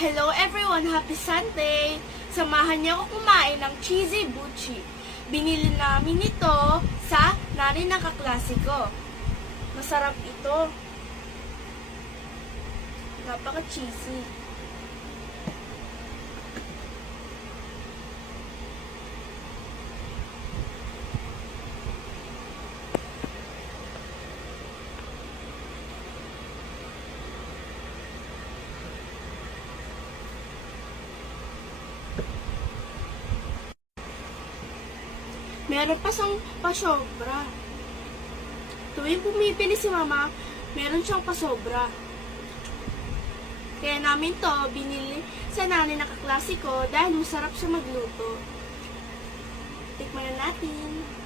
Hello everyone! Happy Sunday! Samahan niyo ako kumain ng cheesy buchi. Binili namin ito sa Nani ng kaklase ko. Masarap ito. Napaka-cheesy. Meron pa siyang pasobra. Tuwing pumipili si mama, meron siyang pasobra. Kaya namin to binili sa Nani ng kaklase ko dahil masarap siya magluto. Tikman na natin.